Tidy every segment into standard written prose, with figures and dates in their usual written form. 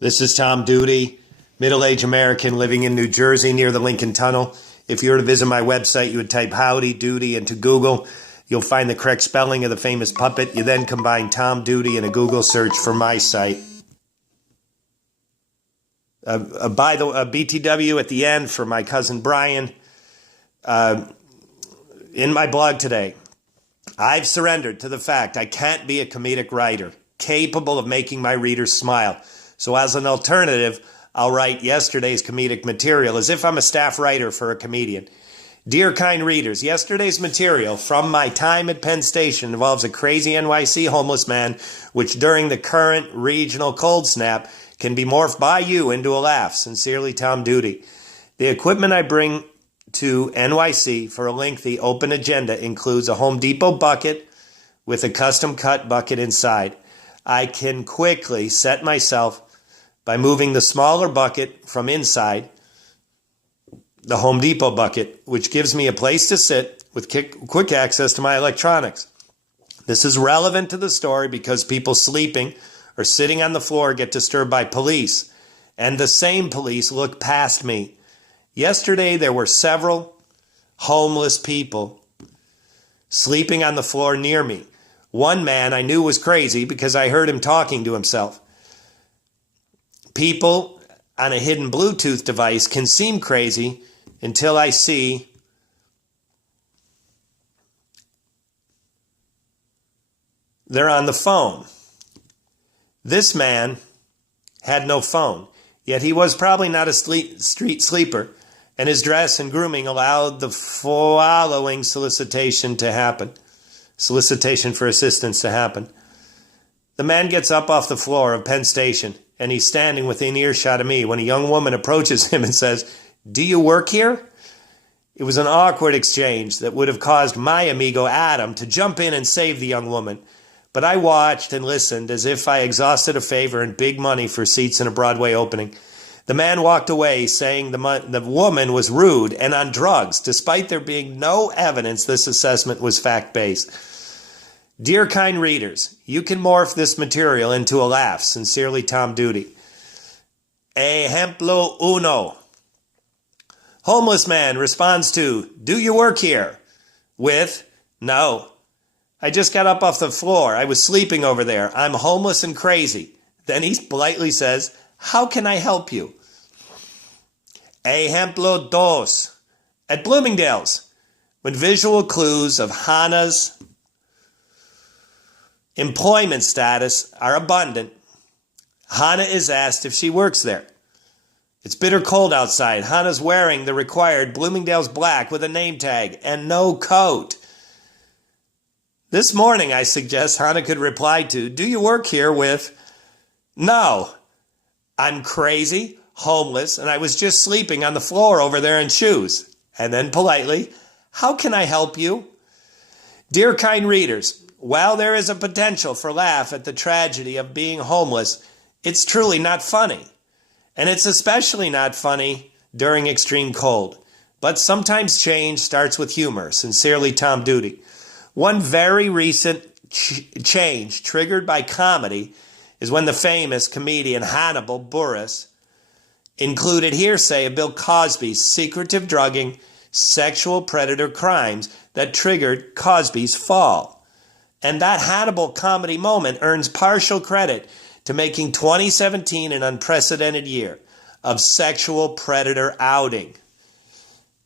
This is Tom Duty, middle-aged American living in New Jersey near the Lincoln Tunnel. If you were to visit my website, you would type Howdy Doody into Google. You'll find the correct spelling of the famous puppet. You then combine Tom Duty in a Google search for my site. By the BTW at the end for my cousin Brian. In my blog today, I've surrendered to the fact I can't be a comedic writer capable of making my readers smile. So as an alternative, I'll write yesterday's comedic material as if I'm a staff writer for a comedian. Dear kind readers, yesterday's material from my time at Penn Station involves a crazy NYC homeless man, which during the current regional cold snap can be morphed by you into a laugh. Sincerely, Tom Duty. The equipment I bring to NYC for a lengthy open agenda includes a Home Depot bucket with a custom cut bucket inside. I can quickly set myself by moving the smaller bucket from inside the Home Depot bucket, which gives me a place to sit with quick access to my electronics. This is relevant to the story because people sleeping or sitting on the floor get disturbed by police, and the same police look past me. Yesterday, there were several homeless people sleeping on the floor near me. One man I knew was crazy because I heard him talking to himself. People on a hidden Bluetooth device can seem crazy until I see they're on the phone. This man had no phone, yet he was probably not a street sleeper, and his dress and grooming allowed the following solicitation for assistance to happen. The man gets up off the floor of Penn Station, and he's standing within earshot of me when a young woman approaches him and says, "Do you work here?" It was an awkward exchange that would have caused my amigo Adam to jump in and save the young woman, but I watched and listened as if I exhausted a favor and big money for seats in a Broadway opening. The man walked away saying the woman was rude and on drugs, despite there being no evidence this assessment was fact-based. Dear kind readers, you can morph this material into a laugh. Sincerely, Tom Duty. Ejemplo uno. Homeless man responds to, "Do you work here?" with, "No. I just got up off the floor. I was sleeping over there. I'm homeless and crazy." Then he politely says, "How can I help you?" Ejemplo dos. At Bloomingdale's, when visual clues of Hannah's employment status are abundant, Hannah is asked if she works there. It's bitter cold outside. Hannah's wearing the required Bloomingdale's black with a name tag and no coat. This morning, I suggest Hannah could reply to, "Do you work here?" with, "No, I'm crazy, homeless, and I was just sleeping on the floor over there in shoes." And then politely, "How can I help you?" Dear kind readers, while there is a potential for laugh at the tragedy of being homeless, it's truly not funny. And it's especially not funny during extreme cold. But sometimes change starts with humor. Sincerely, Tom Duty. One very recent change triggered by comedy is when the famous comedian Hannibal Buress included hearsay of Bill Cosby's secretive drugging, sexual predator crimes that triggered Cosby's fall. And that Hannibal comedy moment earns partial credit to making 2017 an unprecedented year of sexual predator outing.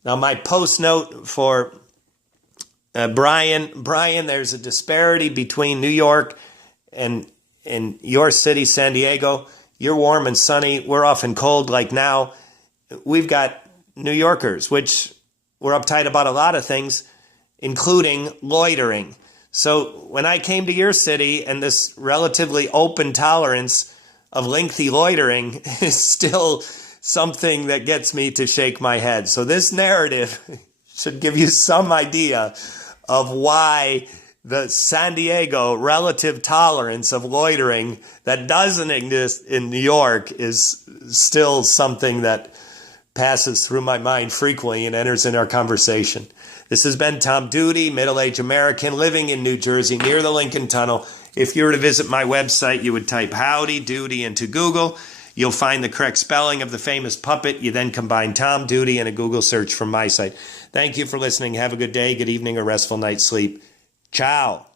Now, my post note for Brian, there's a disparity between New York and your city, San Diego. You're warm and sunny. We're often cold like now. We've got New Yorkers, which we're uptight about a lot of things, including loitering. So when I came to your city and this relatively open tolerance of lengthy loitering is still something that gets me to shake my head. So this narrative should give you some idea of why the San Diego relative tolerance of loitering that doesn't exist in New York is still something that passes through my mind frequently and enters in our conversation. This has been Tom Duty, middle-aged American living in New Jersey near the Lincoln Tunnel. If you were to visit my website, you would type Howdy Doody into Google. You'll find the correct spelling of the famous puppet. You then combine Tom Duty and a Google search from my site. Thank you for listening. Have a good day, good evening, or restful night's sleep. Ciao.